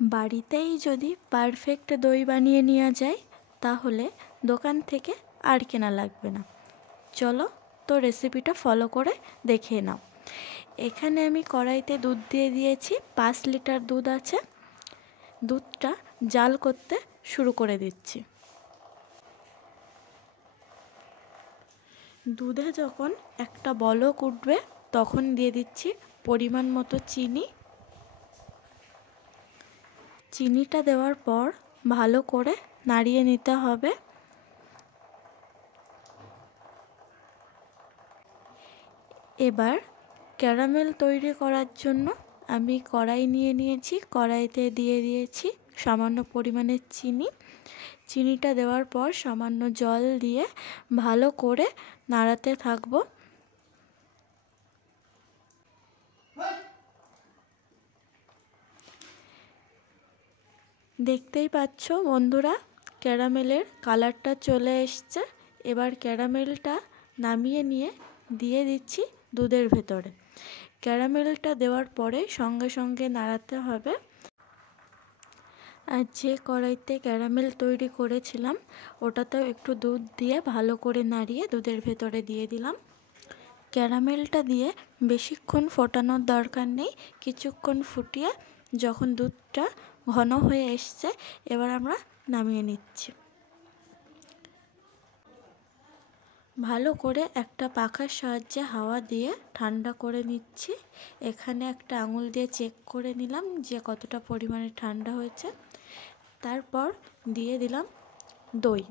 বাড়িতেই যদি পারফেক্ট দই বানিয়ে নেওয়া যায় তাহলে দোকান থেকে আর কেনা লাগবে না। চলো তো রেসিপিটা ফলো করে দেখে নাও। এখানে আমি কড়াইতে দুধ দিয়ে দিয়েছি, 5 লিটার দুধ আছে। দুধটা জাল করতে শুরু করে দিচ্ছি। দুধে যখন একটা বলক উঠবে তখন দিয়ে দিচ্ছি পরিমাণ মতো চিনি। চিনিটা দেওয়ার পর ভালো করে নাড়িয়ে নিতে হবে। এবার ক্যারামেল তৈরি করার জন্য আমি কড়াই নিয়ে নিয়েছি, কড়াইতে দিয়ে দিয়েছি সামান্য পরিমাণের চিনি। চিনিটা দেওয়ার পর সামান্য জল দিয়ে ভালো করে নাড়াতে থাকবো। দেখতেই পাচ্ছ বন্ধুরা, ক্যারামেলের কালারটা চলে এসছে। এবার ক্যারামেলটা নামিয়ে নিয়ে দিয়ে দিচ্ছি দুধের ভেতরে। ক্যারামেলটা দেওয়ার পরে সঙ্গে সঙ্গে নাড়াতে হবে। আর যে কড়াইতে ক্যারামেল তৈরি করেছিলাম ওটাতেও একটু দুধ দিয়ে ভালো করে নাড়িয়ে দুধের ভেতরে দিয়ে দিলাম। ক্যারামেলটা দিয়ে বেশিক্ষণ ফোটানোর দরকার নেই, কিছুক্ষণ ফুটিয়ে যখন দুধটা ঘন হয়ে এসছে এবার আমরা নামিয়ে নিচ্ছি। ভালো করে একটা পাখার সাহায্যে হাওয়া দিয়ে ঠান্ডা করে নিচ্ছি। এখানে একটা আঙুল দিয়ে চেক করে নিলাম যে কতটা পরিমাণে ঠান্ডা হয়েছে। তারপর দিয়ে দিলাম দই।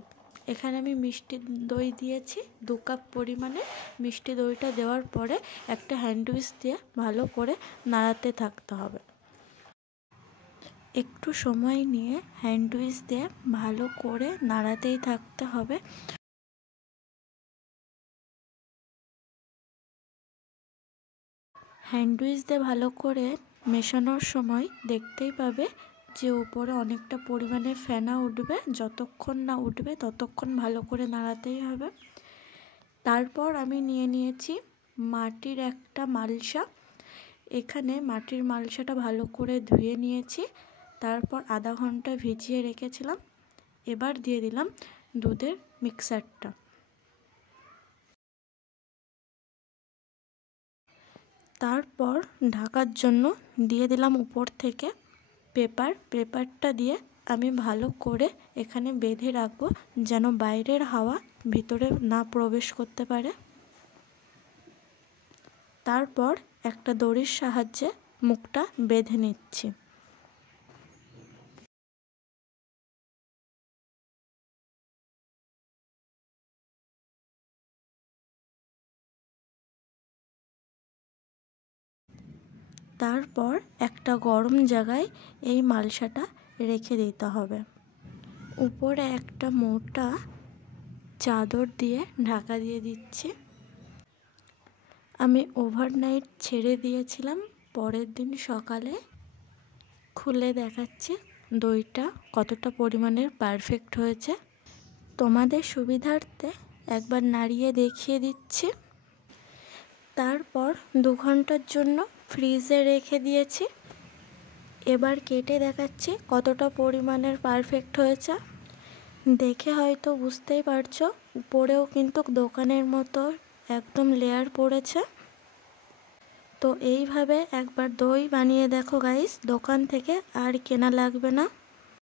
এখানে আমি মিষ্টি দই দিয়েছি 2 কাপ পরিমাণে। মিষ্টি দইটা দেওয়ার পরে একটা হ্যান্ড উইস্ক দিয়ে ভালো করে নাড়াতে থাকতে হবে। একটু সময় নিয়ে হ্যান্ড উইস্ক দিয়ে ভালো করে নাড়াতেই থাকতে হবে। হ্যান্ড উইস্ক দিয়ে ভালো করে মেশানোর সময় দেখতেই পাবে যে উপরে অনেকটা পরিমাণে ফেনা উঠবে। যতক্ষণ না উঠবে ততক্ষণ ভালো করে নাড়াতেই হবে। তারপর আমি নিয়ে নিয়েছি মাটির একটা মালসা। এখানে মাটির মালসাটা ভালো করে ধুয়ে নিয়েছি, তারপর আধা ঘন্টা ভিজিয়ে রেখেছিলাম। এবার দিয়ে দিলাম দুধের মিক্সারটা। তারপর ঢাকার জন্য দিয়ে দিলাম উপর থেকে পেপারটা দিয়ে আমি ভালো করে এখানে বেঁধে রাখবো যেন বাইরের হাওয়া ভিতরে না প্রবেশ করতে পারে। তারপর একটা দড়ির সাহায্যে মুখটা বেঁধে নিচ্ছি। তারপর একটা গরম জায়গায় এই মালসাটা রেখে দিতে হবে। উপরে একটা মোটা চাদর দিয়ে ঢাকা দিয়ে দিচ্ছি। আমি ওভারনাইট ছেড়ে দিয়েছিলাম, পরের দিন সকালে খুলে দেখাচ্ছি দইটা কতটা পরিমাণের পারফেক্ট হয়েছে। তোমাদের সুবিধার্থে একবার নাড়িয়ে দেখিয়ে দিচ্ছি। তারপর 2 ঘন্টার জন্য ফ্রিজে রেখে দিয়েছি। এবার কেটে দেখাচ্ছি কতটা পরিমাণের পারফেক্ট হয়েছে। দেখে হয়তো বুঝতেই পারছো উপরেও কিন্তু দোকানের মতো একদম লেয়ার পড়েছে। তো এইভাবে একবার দই বানিয়ে দেখো গাইস, দোকান থেকে আর কেনা লাগবে না।